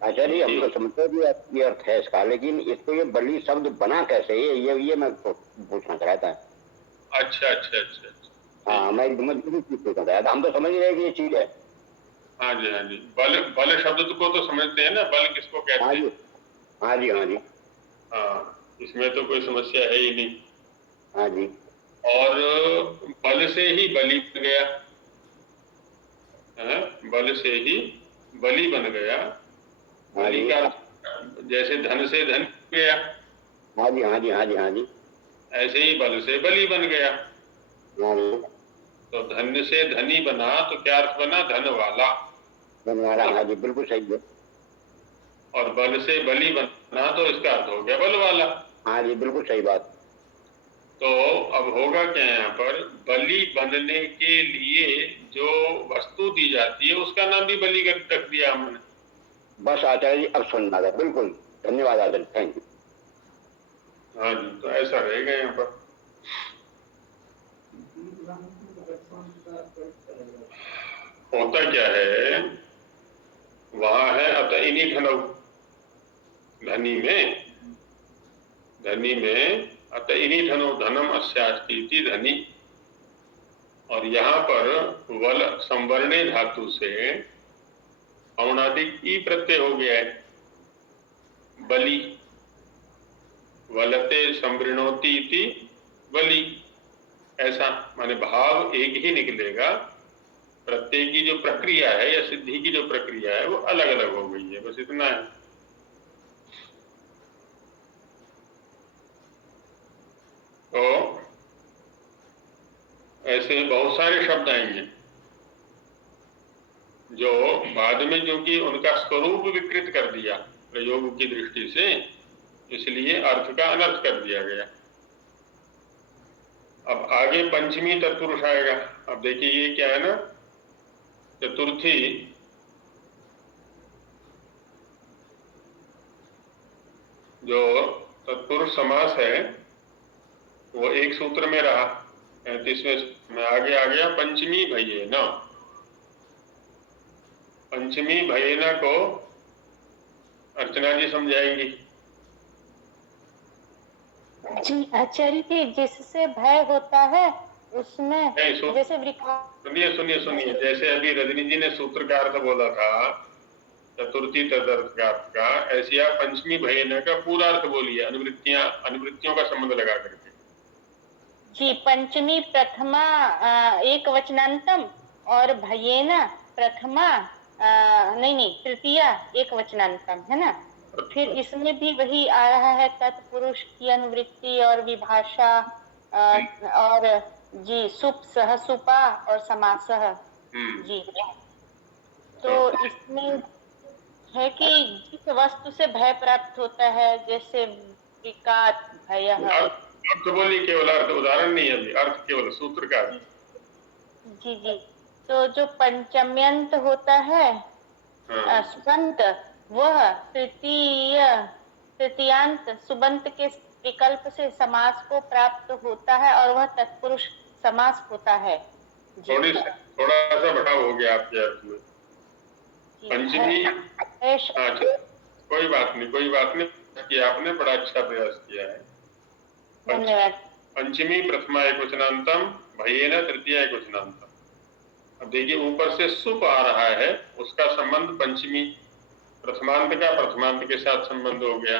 आचार्य हम तो समझते हैं कि ये अर्थ है इसका, लेकिन इसको ये बलि शब्द बना कैसे, ये मैं पूछना चाह रहा था। अच्छा अच्छा अच्छा अच्छा। हाँ, मैं पूछना चाह रहा था। हम तो समझ रहे हैं कि ये चीज है। हाँ जी हाँ जी, बल बल शब्द को तो समझते हैं ना, बल किसको कहते हाँ हैं। जी हाँ जी हाँ जी हाँ, इसमें तो कोई समस्या है ही नहीं। हाँ जी। और बल से ही बलि बन गया, है? बल से ही बलि बन गया। हाँ बलि जी का जैसे धन से धन गया, हाँ जी हाँ जी हाँ जी हाँ जी ऐसे ही बल से बलि बन गया। हाँ जी। तो धन से धनी बना तो क्या अर्थ बना, धन वाला। धन्यवाद। हाँ जी, बिल्कुल सही है। और बल से बलि बना तो इसका अर्थ हो गया बल वाला। हाँ जी, बिल्कुल सही बात। तो अब होगा क्या यहाँ पर, बलि बनने के लिए जो वस्तु दी जाती है उसका नाम भी बलि कर रख दिया हमने। बस आचार्य जी अब समझ में आ गया, बिल्कुल। धन्यवाद आचार्य, थैंक यू। हाँ जी, तो ऐसा रहेगा यहाँ पर। होता क्या है, वहां है अतइनी धनौ, धनी में अतइनी धनो धनम अस्यास्ति इति धनी। और यहाँ पर वल संवरणे धातु से औणादिक ई प्रत्यय हो गया है, बलि। वलते संवृणोति इति बलि, ऐसा माने भाव एक ही निकलेगा। प्रत्यय की जो प्रक्रिया है या सिद्धि की जो प्रक्रिया है वो अलग अलग हो गई है, बस इतना है। तो ऐसे बहुत सारे शब्द आएंगे जो बाद में, क्योंकि उनका स्वरूप विकृत कर दिया प्रयोग की दृष्टि से, इसलिए अर्थ का अनर्थ कर दिया गया। अब आगे पंचमी तत्पुरुष आएगा। अब देखिए ये क्या है ना, चतुर्थी जो तत्पुरुष समास है वो एक सूत्र में रहा, 35वें में आगे आ गया पंचमी भयेन। पंचमी भयेन को अर्चना जी समझाएंगी। जी आचार्य जी, जिससे भय होता है उसमें जैसे सुनिए सुनिए सुनिए, जैसे अभी रजनी जी ने सूत्र का अर्थ बोला था, चतुर्थी तदर्थ का, ऐसे आप पंचमी भयेन का पूरा अर्थ बोलिए, अनुवृत्तियों का संबंध लगा करके। जी, पंचमी प्रथमा एक वचनांतम और भयेन प्रथमा नहीं तृतीया एक वचनांतम, है ना। फिर इसमें भी वही आ रहा है, तत्पुरुष की अनुवृत्ति और विभाषा और जी सुप सह सुपा और समासः जी। तो इसमें है कि जिस वस्तु से भय प्राप्त होता है, जैसे विकात भय। अर्थ बोलिए, केवल अर्थ, उदाहरण नहीं है अभी, अर्थ केवल सूत्र का। जी जी, तो जो पंचम्यंत होता है सुबंत, वह तृतीयांत सुबंत के विकल्प से समास को प्राप्त होता है और वह तत्पुरुष समास होता है। थोड़ा सा बढ़ाव हो गया आपके अर्थ में। पंचमी, कोई बात नहीं किया आपने, बड़ा अच्छा प्रयास किया है। धन्यवाद। पंचमी प्रथमा एक वचनांतम भयेन तृतीया एक वचनांतम। अब देखिए ऊपर से सुप आ रहा है, उसका संबंध पंचमी प्रथमांत का प्रथमांत के साथ संबंध हो गया।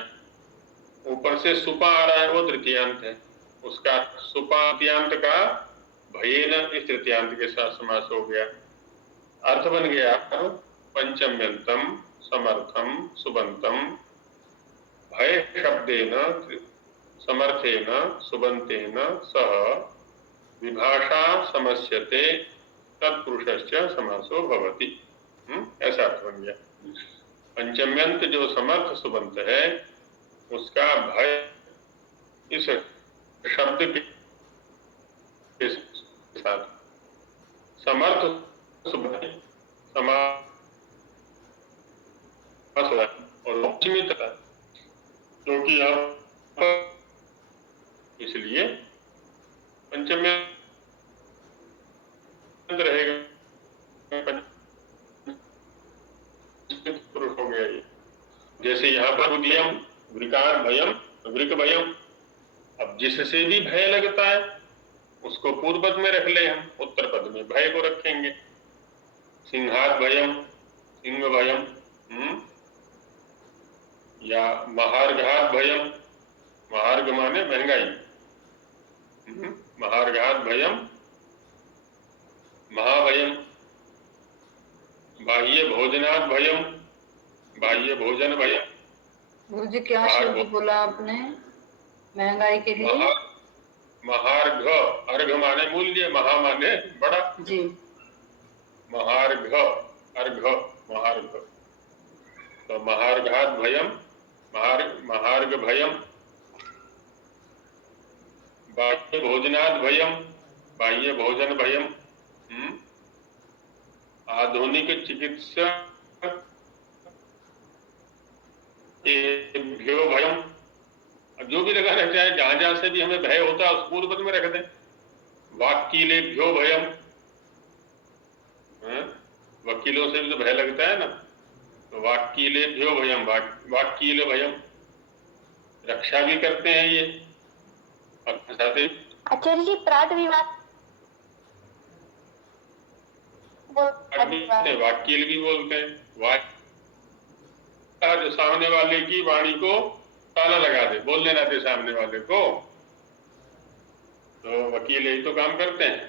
ऊपर से सुपा आ रहा है, वो तृतीयांत है, उसका सुपांत्यांत का भयेन इस तृतीयांत के साथ समास हो गया। अर्थ बन गया पंचम्यंतम समर्थम सुबंतम भय शब्देन समर्थेन सुबंतेन सह विभाषा समस्यते तत्पुरुषश्च समासो भवति। ऐसा अर्थ बन गया। पंचम्यंत जो समर्थ सुबंत है उसका भय इस शब्द के साथ समर्थ सुबंत समास और पंचमी तथा, क्योंकि यहाँ इसलिए पंचम्यंत रहेगा, पुरुष हो गया ये। जैसे यहाँ पर उदयम, विकार भयम, वृक भयम। अब जिससे भी भय लगता है उसको पूर्व पद में रख ले, हम उत्तर पद में भय को रखेंगे। सिंहात भयम, सिंह भयम, या महार्घात भयम, महार्घ माने महंगाई, महार्घात भयम, महाभयम। बाह्य भोजनात् भयम, बाह्य भोजन भयम। मुझे क्या शब्द बोला आपने महंगाई के लिए? महार्घ, अर्घ माने मूल्य, महा माने बड़ा जी। महार्घ, अर्घ, महार्घ। तो महार्घात भयम, महार्घ भयम। बाह्य भोजनात् भयम, बाह्य भोजन भयम। आधुनिक चिकित्सा भयो भयम। जो भी लगाना चाहे, जहां जहां से भी हमें भय होता है उस पूर्व पद में रख दें। वाक्कीलेभ्यो भयम, वकीलों से भी तो भय लगता है ना, तो वाक्कीलेभ्यो भयम, वाक्कील भयम। रक्षा भी करते हैं ये। आचार्य जी प्राट विवाद वाक्कील भी बोलते हैं। जो सामने वाले की वाणी को ताला लगा दे, बोलने ना दे सामने वाले को, तो वकील यही तो काम करते हैं?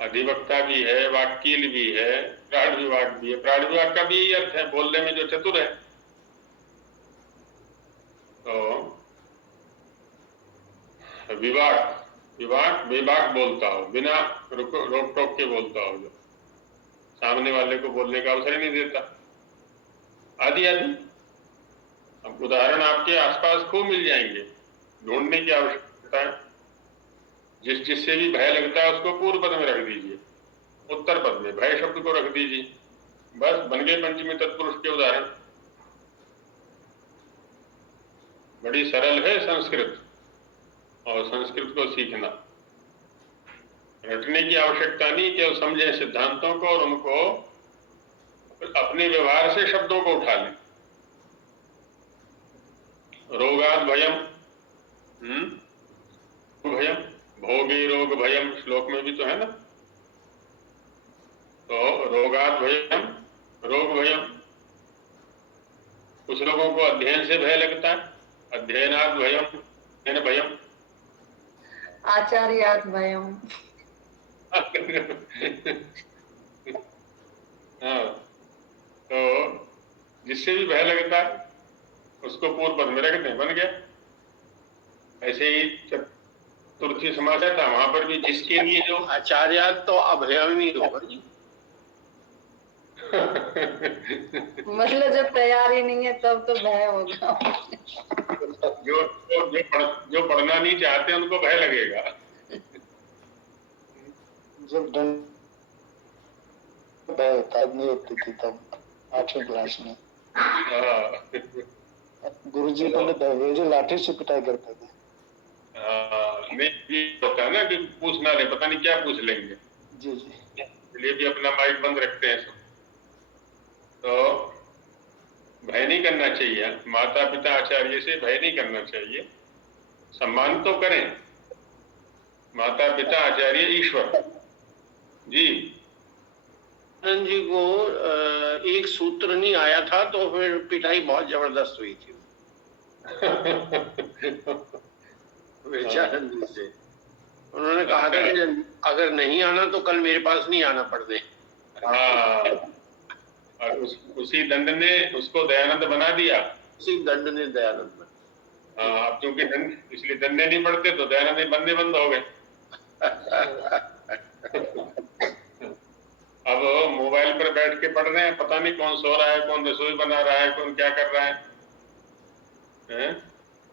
अधिवक्ता भी है, वकील भी है, प्राण विभाग भी है। प्राण विभाग का भी यही अर्थ है, बोलने में जो चतुर है। तो विभाग, विभाग बेबाक बोलता हो, बिना रोक टोक के बोलता हो, जो सामने वाले को बोलने का अवसर ही नहीं देता, आदि आदि। अब उदाहरण आपके आसपास खूब मिल जाएंगे, ढूंढने की आवश्यकता है। जिससे भी भय लगता है उसको पूर्व पद में रख दीजिए, उत्तर पद में भय शब्द को रख दीजिए, बस बन गए पंचमी तत्पुरुष के उदाहरण। बड़ी सरल है संस्कृत, और संस्कृत को सीखना, रटने की आवश्यकता नहीं, केवल समझें सिद्धांतों को और उनको अपने व्यवहार से शब्दों को उठा लें। रोगाद भयम, भयम, भोगे रोग भयम, श्लोक में भी तो है ना। तो रोगाद भयम, रोग भयम। कुछ लोगों को अध्ययन से भय लगता है, अध्ययनाद भयम, अध्ययन भयम। आचार्यात भयम। हाँ, तो जिससे भी भय लगता है उसको पूर्व पद में रख दें, बन गया। ऐसे ही चतुर्थी समास था, वहां पर भी जिसके लिए जो आचार्य तो अभयम ही होगा जी। मतलब जब तैयारी नहीं है तब तो भय होगा। जो पढ़ना नहीं चाहते उनको भय लगेगा। जब दंड नहीं होती थी तब 8वीं क्लास में गुरुजी पंडित लाठी से पिटाई करते थे। नहीं, ये होता है ना कि पूछ ना ले, पता नहीं क्या पूछ लेंगे। जी जी, इसलिए भी अपना माइक बंद रखते हैं सब। तो भय नहीं करना चाहिए, माता पिता आचार्य से भय नहीं करना चाहिए। सम्मान तो करें, माता पिता आचार्य ईश्वर जी। आनंद जी को एक सूत्र नहीं आया था तो फिर पिटाई बहुत जबरदस्त हुई थी विचारानंद जी से। उन्होंने कहा था कि अगर नहीं आना तो कल मेरे पास नहीं आना पड़ दे। हाँ, और उसी दंड ने उसको दयानंद बना दिया। उसी दंड ने दयानंद। हाँ, अब क्योंकि दंड, इसलिए दंडे नहीं पड़ते तो दयानंद बनने बंद हो गए। अब मोबाइल पर बैठ के पढ़ रहे हैं, पता नहीं कौन सो रहा है, कौन रसोई बना रहा है, कौन क्या कर रहा है?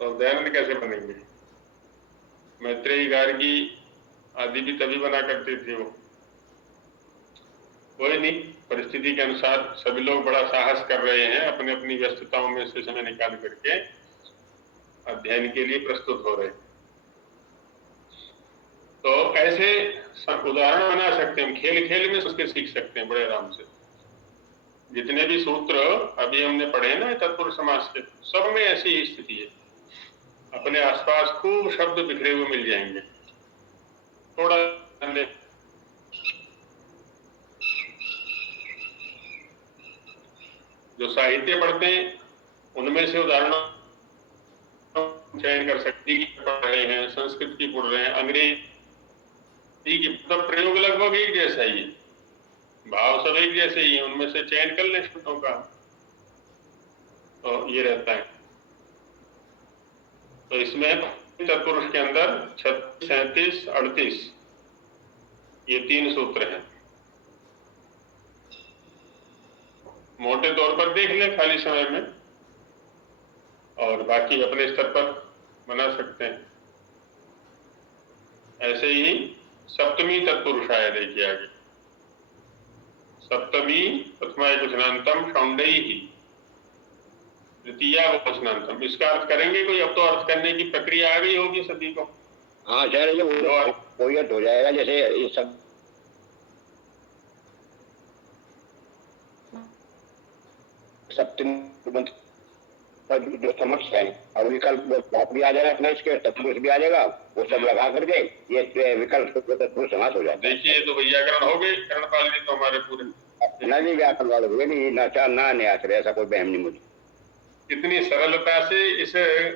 तो दयानंद कैसे बनेंगे? मैत्रेयी, गार्गी आदि भी तभी बना करते थे वो। कोई नहीं, परिस्थिति के अनुसार सभी लोग बड़ा साहस कर रहे हैं, अपने अपनी व्यस्तताओं में से समय निकाल करके अध्ययन के लिए प्रस्तुत हो रहे हैं। तो ऐसे उदाहरण बना सकते हैं, खेल खेल में उसके सीख सकते हैं बड़े आराम से। जितने भी सूत्र अभी हमने पढ़े ना तत्पुरुष समास के, सब में ऐसी ही स्थिति है। अपने आसपास खूब शब्द बिखरे हुए मिल जाएंगे। थोड़ा ध्यान दें। जो साहित्य पढ़ते हैं उनमें से उदाहरणों चयन कर सकते हैं। पढ़ रहे हैं, संस्कृत की पढ़ रहे हैं, अंग्रेजी की, तो प्रयोग लगभग एक जैसा ही है, भाव सब एक जैसे ही है, उनमें से चयन कर लें शब्दों का, तो ये रहता है। तो इसमें तत्पुरुष के अंदर 36, 37, 38 ये 3 सूत्र हैं। मोटे तौर पर देख लें खाली समय में, और बाकी अपने स्तर पर बना सकते हैं। ऐसे ही सप्तमी तत्पुरुष आया, देखिए आगे, सप्तमी प्रथमा वचनांतम शौंडई ही द्वितीया वचनांतम। इसका अर्थ करेंगे कोई? अब तो अर्थ करने की प्रक्रिया आ गई होगी सभी को। हाँ सर, ये कोई अर्थ हो जाएगा, जैसे ये सब सप्तमी जो समक्ष है, और विकल्प भी आ जाएगा अपना, इसके तत्पुरुष भी आ जाएगा, वो सब लगा करके ये विकल्प तत्पुरुष समास हो जाता है। देखिए तो व्याकरण हो गए कर्णपाल जी तो हमारे पूरे। नहीं व्याकरण वाले हुए नहीं, ना चार ना न्यास, ऐसा कोई बहम नहीं मुझे। कितनी सरलता से इस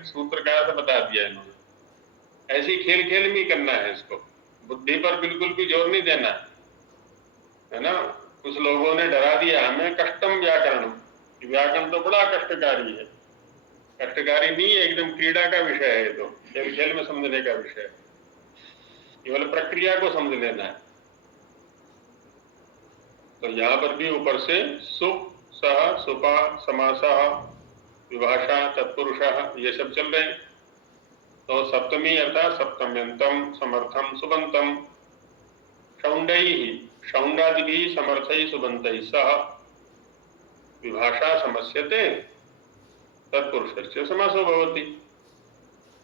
सूत्र का अर्थ बता दिया इन्होंने। ऐसी खेल खेल में करना है इसको, बुद्धि पर बिल्कुल भी जोर नहीं देना है ना। कुछ लोगों ने डरा दिया हमें कष्टम व्याकरण, व्याकरण तो बड़ा कष्टकारी है। कष्टकारी नहीं है, एकदम क्रीड़ा का विषय है, ये तो खेल खेल में समझने का विषय है, केवल प्रक्रिया को समझ लेना है। तो यहाँ पर भी ऊपर से सुप, सह, सुपा, समासः, विभाषा, तत्पुरुषः ये सब चल रहे हैं। तो सप्तमी अर्थात सप्तम्यंतम, समर्थम, सुबंतम, शौंडैः, शौंडादिभिः समर्थैः सुबन्तैः सह विभाषा समस्यते तत्पुरुषस्य समासो भवति।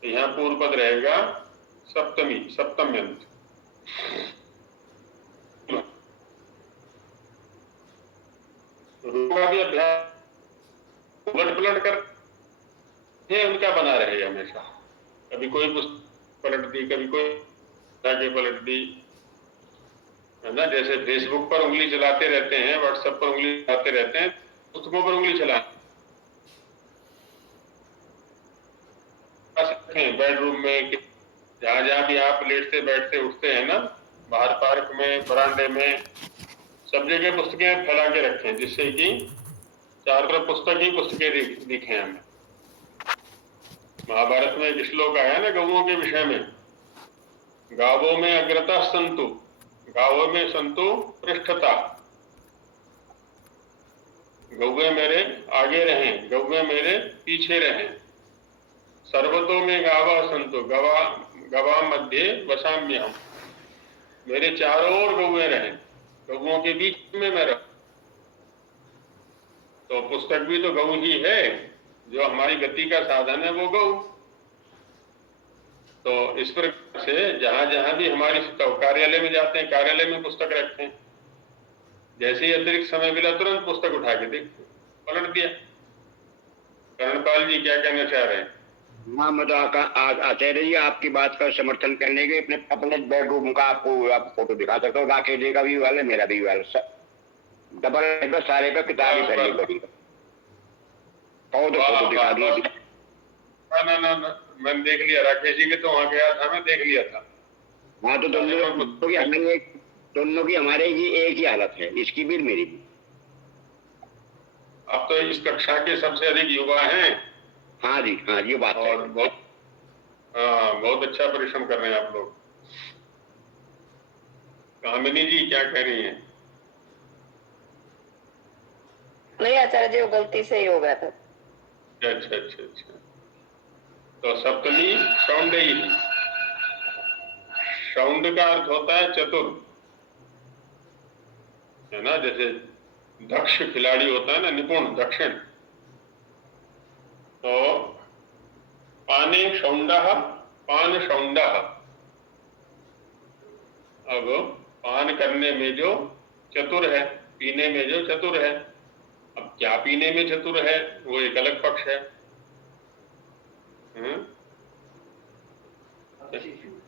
तो यहाँ पूर्व पद रहेगा सप्तमी, सप्तम्यंत। रूप का भी अभ्यास उलट पलट कर उनका बना रहे हमेशा। कभी कोई पुस्तक पलट दी, कभी कोई आगे पलट दी, है ना। जैसे फेसबुक पर उंगली चलाते रहते हैं, व्हाट्सएप पर उंगली चलाते रहते हैं, पुस्तकों पर उंगली चला सकते हैं। बेडरूम में, जहां जहां भी आप लेटते बैठते उठते हैं ना, बाहर पार्क में, बरामदे में, सब जगह पुस्तकें फैला के रखें, जिससे कि चारों तरफ पुस्तक ही पुस्तकें दिखें हमें। महाभारत में एक श्लोक आया ना गौओं के विषय में, गावों में अग्रता संतु, गावों में संतु पृष्ठता, गौवे मेरे आगे रहें, गौवे मेरे पीछे रहें। सर्वतो में गावा संतु, गवा मध्य वसाम्यहम्, मेरे चारों ओर गौवे रहें, गौओं के बीच में मैं रहूं। तो पुस्तक भी तो गौ ही है, जो हमारी गति का साधन है वो गौ। तो इस प्रकार से जहां जहां भी हमारी कार्यालय में जाते हैं, कार्यालय में पुस्तक रखें, जैसे ही अतिरिक्त समय मिला तुरंत पुस्तक उठा के देखो, पलट दिया। कर्णपाल जी क्या कहना चाह रहे हैं? हाँ, मैं तो आचार्य जी आपकी बात का समर्थन करने के अपने बेडरूम का आपको आप फोटो दिखा सकता हूँ। राकेश जी का भी वाल है, मेरा भी वाल, डबल सारे का किताब ही फैली पड़ी, फोटो दिखा दिया। ना मैंने देख लिया, राकेश जी के तो वहां गया था, मैं देख लिया था। हाँ, तो दोनों की हमारे ही एक ही हालत है, इसकी भी मेरी भी। अब तो इस कक्षा के सबसे अधिक युवा हैं। हाँ जी, हाँ, ये बात है। और बहुत अच्छा परिश्रम कर रहे हैं आप लोग। कामिनी जी क्या कह रही हैं? नहीं आचार्य जी, वो गलती से ही हो गया था। अच्छा। तो सप्तमी शौंडई, शौंड का अर्थ होता है चतुर, है ना। जैसे दक्ष खिलाड़ी होता है ना, निपुण, दक्षिण। तो पाने शौंडः, पान शौंडः, अब पान करने में जो चतुर है, पीने में जो चतुर है, अब क्या पीने में चतुर है वो एक अलग पक्ष है।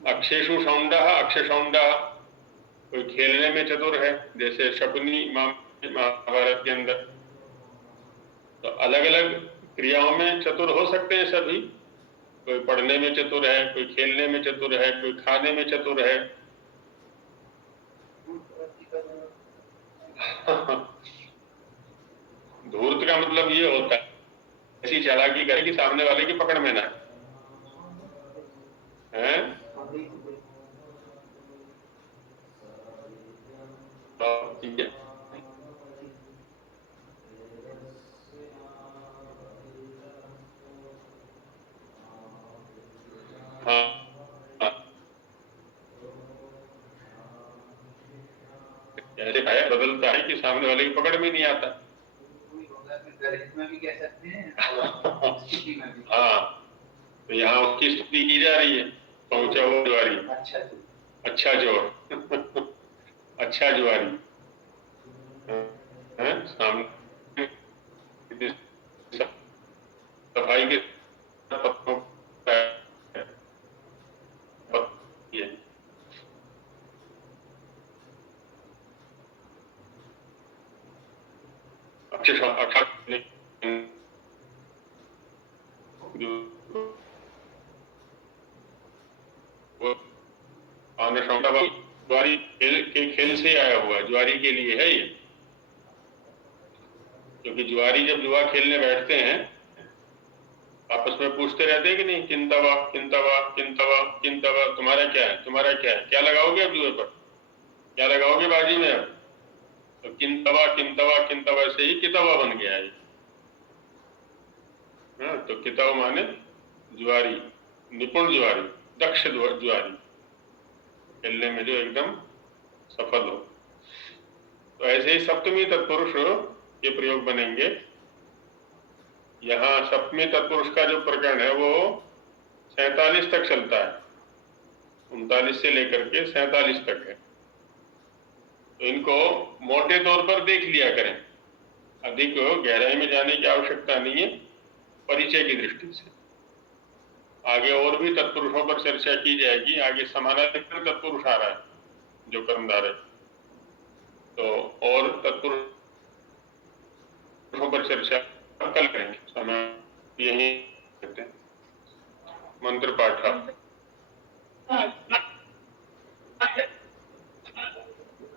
अक्षेषु शौंडः अक्षशौंडः, कोई खेलने में चतुर है, जैसे शकुनी महाभारत के अंदर। तो अलग अलग क्रियाओं में चतुर हो सकते हैं सभी, कोई पढ़ने में चतुर है, कोई खेलने में चतुर है, कोई खाने में चतुर है। धूर्त का मतलब ये होता है ऐसी चालाकी करे कि सामने वाले की पकड़ में ना है। ठीक है, हाँ ऐसे है, बदलता है कि सामने वाले की पकड़ में नहीं आता। में भी कह सकते हैं स्थिति में भी। हाँ, तो यहाँ उसकी स्तुति की जा रही है, पहुंचा वो जुआरी, अच्छा जोर अच्छा जुआरी है, सामने सफाई के पत्तों ज्वारी खेल से आया हुआ है, ज्वारी के लिए है ये। क्योंकि ज्वारी जब जुआ खेलने बैठते हैं आपस में पूछते रहते हैं कि नहीं, किंतवा किंतवा किंतवा किंतवा, तुम्हारा क्या है, तुम्हारा क्या है, क्या लगाओगे अब जुए पर, क्या लगाओगे बाजी में अब। तो किंतवा किंतवा किंतवा से ही किताबा बन गया है। हाँ, तो किताब माने जुआरी, निपुण जुआरी, दक्ष जुआरी, खेलने में जो एकदम सफल हो। तो ऐसे ही सप्तमी तत्पुरुष के प्रयोग बनेंगे। यहाँ सप्तमी तत्पुरुष का जो प्रकरण है वो 47 तक चलता है, 39 से लेकर के 47 तक है। तो इनको मोटे तौर पर देख लिया करें, अधिक गहराई में जाने की आवश्यकता नहीं है, परिचय की दृष्टि से। आगे और भी तत्पुरुषों पर चर्चा की जाएगी, आगे समानाधिकरण तत्पुरुष आ रहा है जो कर्मधार है, तो और तत्पुरुषों पर चर्चा कल करेंगे। समय यही कहते हैं, मंत्र पाठ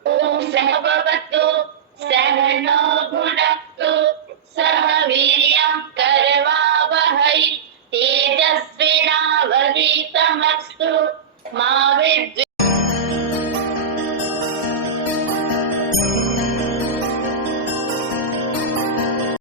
ओम सहभवतु सहनो भुनक्तु सह वीर्यं